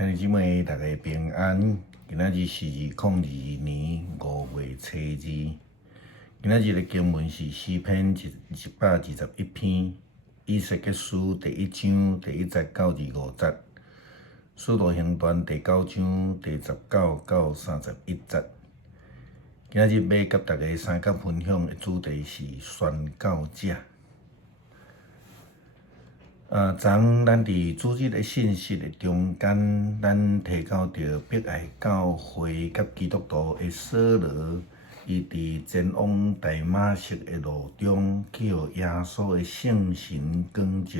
兄弟姊妹，大家平安。今仔日是2022年5月初二。今仔日的经文是诗篇121篇，以西结书第1章第1节到25节，使徒行传第9章第19到31节。今仔日要甲大家三角分享的主题是宣教者。昨咱伫主日的信息的中间，咱提到着迫害教会甲基督徒的扫罗，伊伫前往大马色的路中，去互耶稣的圣神光照，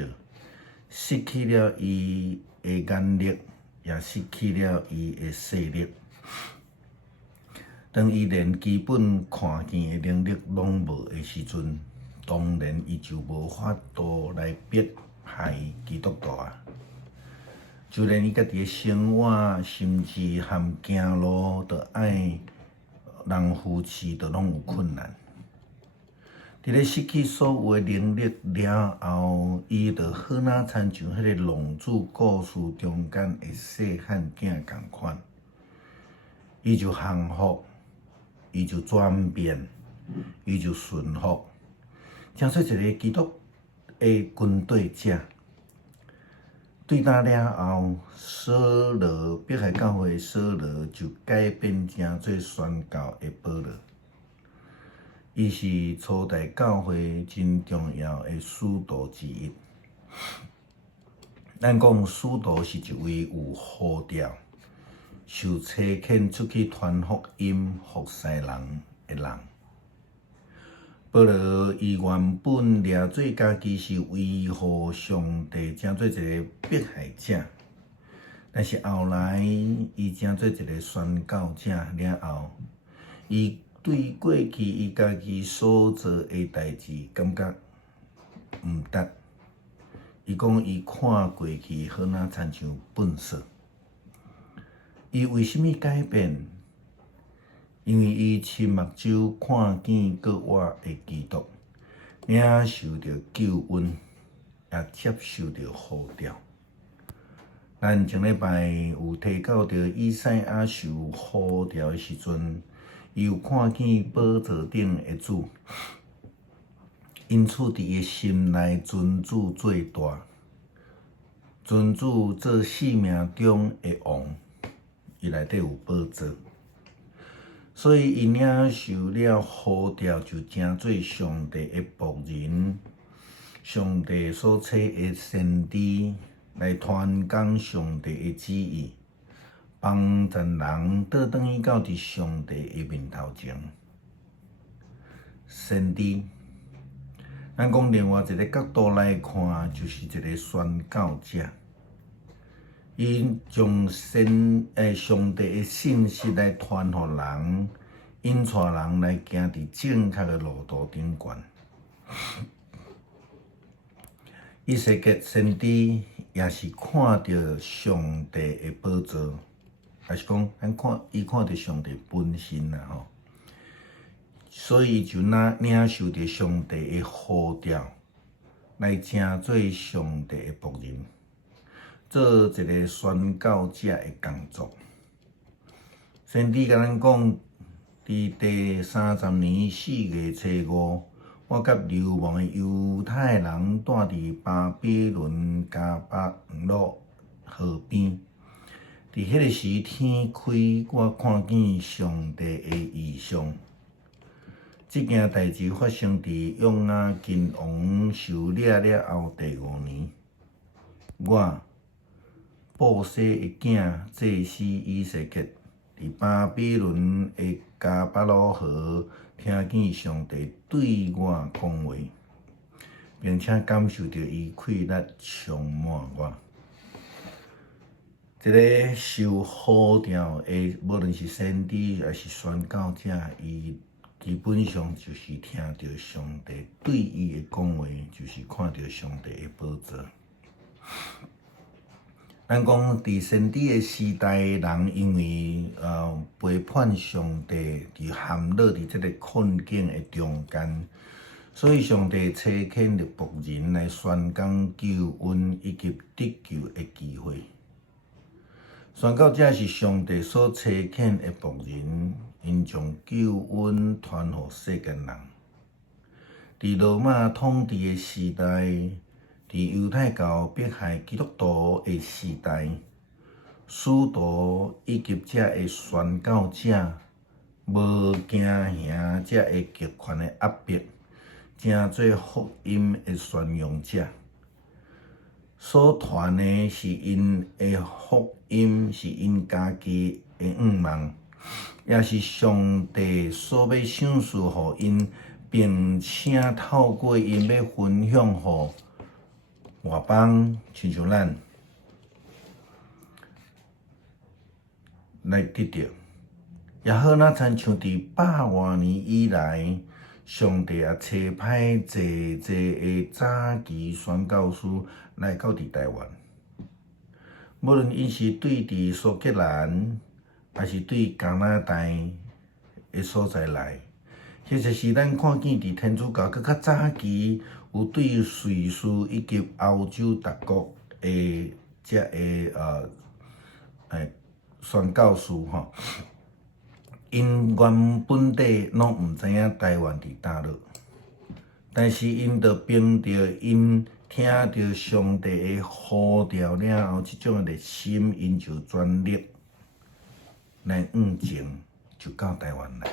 失去了伊的眼力，也失去了伊的视力。当伊连基本看见的能力拢无的时阵，当然伊就无法度来逼害基督徒啊！就连伊家己的生活，甚至含行路，都爱人扶持，都拢有困难。伫咧失去所有的能力了后，伊就好若亲像迄个浪子故事中间的细汉囝共款，伊就降服，伊就转变，伊就顺服，正做一个基督的军队者。对打了后，扫罗迫害教会的扫罗就改变成做宣教的保罗。伊是初代教会真重要的使徒之一。咱讲使徒是一位有呼召、受差遣出去传福音、服侍人的人。保罗伊原本掠做家己是维护上帝，正做一个迫害者，但是后来伊正做一个宣教者了后，伊对过去伊家己所做的代志感觉毋值。伊讲伊看过去好若亲像粪扫。伊为虾米改变？因为伊亲目睭看见国外的基督，领受着救恩，也接受着呼召。咱前礼拜有提到着以赛亚受呼召的时阵，伊有看见宝座顶的主，因此伫伊心内尊主最大，尊主做四命中的王，伊内底有宝座。所以，伊领受了呼召，就成做上帝的仆人，上帝所赐的先知，来传讲上帝的旨意，帮助人倒转去到伫上帝的面头前。先知，咱讲另外一个角度来看，就是一个宣教者。伊将上帝的信息来传互人，引带人来行伫正确的路途顶悬。以西结先知也是看到上帝的宝座，也是讲咱伊看到上帝本身啦吼，所以就领受着上帝的呼召，来成做上帝的仆人。做一个宣教者的工作。先知甲咱讲，伫第30年4月初5，我甲流亡的犹太人住伫巴比伦加巴路河边。伫迄个时天开，我看见上帝的异象。这件代志发生伫约雅斤王受掠了后第5年。我布西的囝祭司以西结伫巴比伦的加巴鲁河，听见上帝对我讲话，并且感受到伊气力充满我。一个受呼召的，无论是先知还是宣教者，伊基本上就是听到上帝对伊的讲话，就是看到上帝的宝座。咱讲伫先知的时代，人因为背叛上帝，就陷落伫这个困境的中间，所以上帝差遣着仆人来宣讲救恩以及得救的机会。宣告者是上帝所差遣的仆人，因将救恩传予世间人。伫罗马统治的时代，伫犹太教迫害基督徒的时代，使徒以及这的宣教者，无惊吓这的极权的压迫，正做福音的宣扬者。所传的是因的福音，是因家己的愿望，也是上帝所要赏赐予因，并且透过因要分享予外邦，亲像咱来得到。也好，咱亲像伫百多年以来，上帝也差派济的早期宣教师来到伫台湾。无论因是对伫苏格兰，还是对加拿大的所在来，其实是咱看见伫天主教搁较早期有对瑞士以及欧洲各国的这个宣教师吼。因原本地拢毋知影台湾伫倒落，但是因着凭着因听着上帝的呼召了后，即种热心，因就全力来往前，就到台湾来。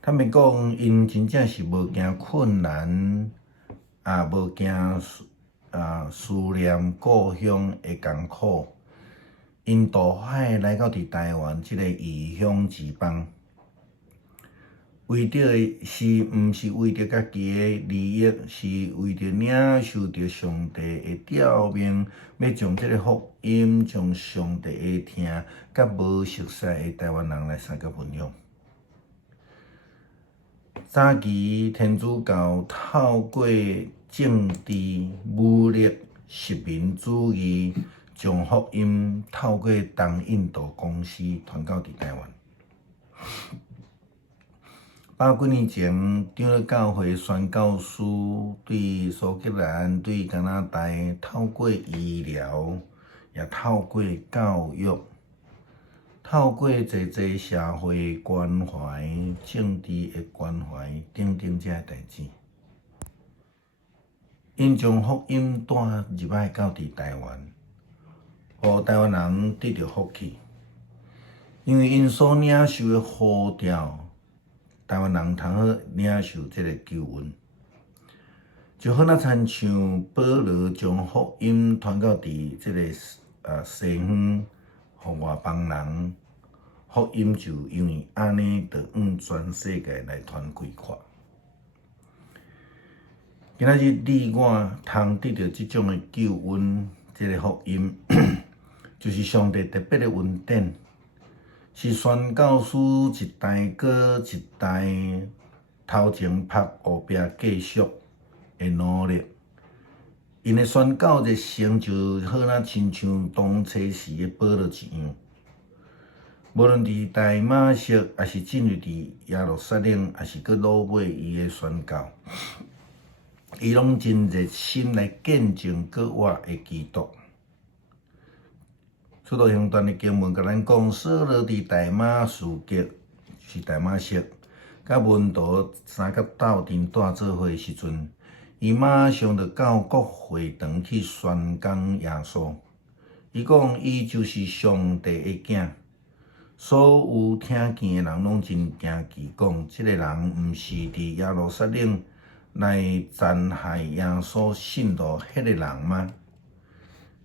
坦白讲，因真正是无惊困难，也无惊思念故乡的艰苦。因渡海来到伫台湾即个异乡之邦，为着的是毋是为着家己的利益，是为着领受着上帝的召命，要将即个福音，将上帝的听，甲无熟悉的台湾人来相甲分享。早期天主教透过政治、武力、殖民主义，将福音透过东印度公司传到伫台湾。百几年前，长老教会宣教师对苏格兰、对加拿大，透过医疗，也透过教育，透过济社会关怀、政治的关怀等等这代志，因将福音带入来到伫台湾。互台湾人得到福气，因为因所领受的呼召，台湾人通好领受这个救恩，就好亲像保罗将福音传到伫这个西方，互外邦人，福音就因为安尼，就往全世界来传开阔。今仔日你我通得到即种的救恩，这个福音。就是上帝特别的恩典，是宣教师一代过一代头前拍后壁继续的努力。因的宣教热诚就好亲像当初时的保罗一样，无论伫大马色，还是进入伫耶路撒冷，还是搁落尾伊的宣教，伊拢真热心来见证搁活的基督。使徒行传的经文甲咱讲，扫罗伫大马士革是大马色，甲门徒三甲斗阵带做伙的时阵，伊马上就到各会堂去宣讲耶稣。伊讲伊就是上帝的囝，所有听见的人拢真惊奇，讲即个人毋是伫耶路撒冷来残害耶稣信徒迄个人吗？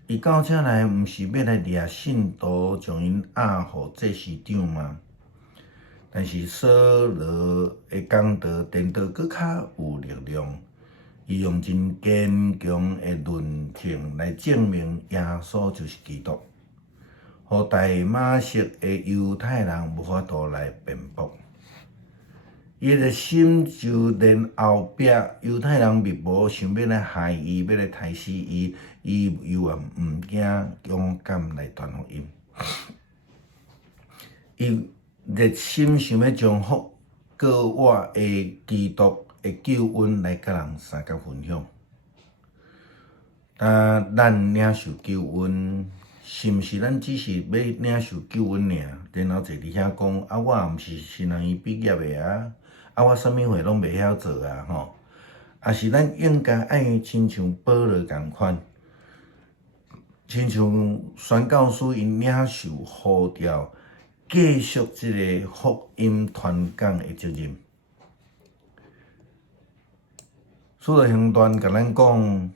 伊到这来，毋是要来掠信徒，将因押互祭司长吗？但是扫罗的讲道颠倒搁较有力量，伊用真坚强的论证来证明耶稣就是基督，互大马色的犹太人无法度来辩驳。伊的心就连后壁犹太人密谋想要来害伊，要来杀死伊，伊又毋惊，勇敢来传福音。伊热心想要将过活的基督的救恩来甲人相甲分享。咱领受救恩是毋是咱只是要领受救恩尔？然后坐伫遐讲啊，我也毋是神学院毕业的啊，我啥物货拢袂晓做啊，吼。啊，是咱应该爱亲像保罗共款，亲像宣教师因领受呼召，继续即个福音传讲的责任。使徒行传甲咱讲，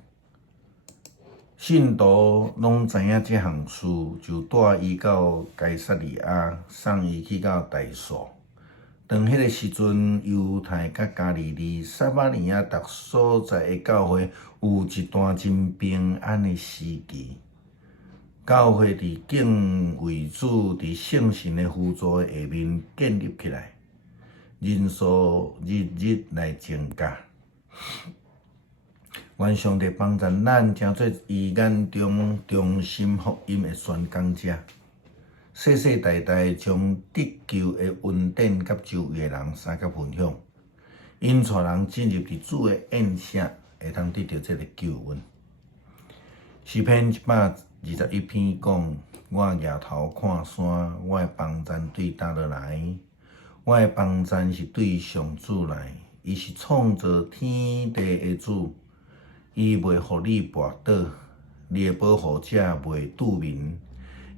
信徒拢知影即项事，就带伊到该撒利亚，送伊去到大数。当迄个时阵，犹太甲加利利、撒玛利亚逐所在的教会有一段真平安的时期。教会伫敬畏主、伫圣神的辅助下面建立起来，人数日日来增加。愿上帝帮助咱，成做伊眼中忠心福音的宣讲者。世世代代将得救的恩典甲周围的人相甲分享，因带人进入伫主的宴舍，会通得到这个救恩。诗篇121篇讲：我抬头看山，我的帮助对叨落来？我的帮助是对上主来，伊是创造天地的主，伊袂互你跋倒，你的保护者袂拄眠。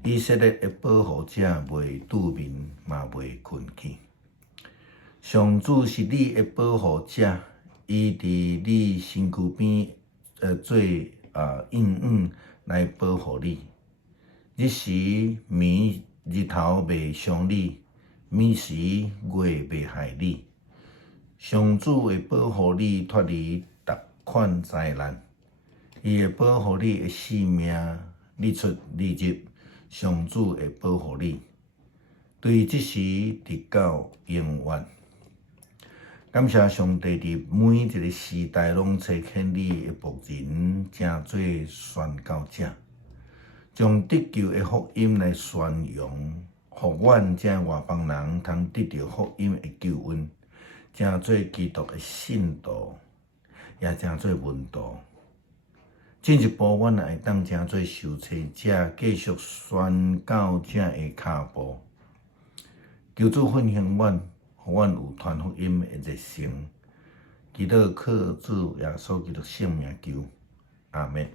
以色列的保护者袂拄眠，嘛袂困去。上主是你的保护者，伊伫你身躯边，做应允来保护你。日时日头袂伤你，暝时月袂害你。上主会保护你脱离逐款灾难，伊会保护你的性命，日出日入。上主会保护你，对即时直到永远。感谢上帝伫每一个时代拢差遣你的仆人，正做宣教者，将得救的福音来宣扬，互阮这外邦人通得到福音的救恩，正做基督的信徒，也正做门徒。进一步，阮也会当成做受册者，继续宣教者的脚步。求主分享阮，互阮有传福音的热诚。祈祷靠主耶稣基督圣名求，阿门。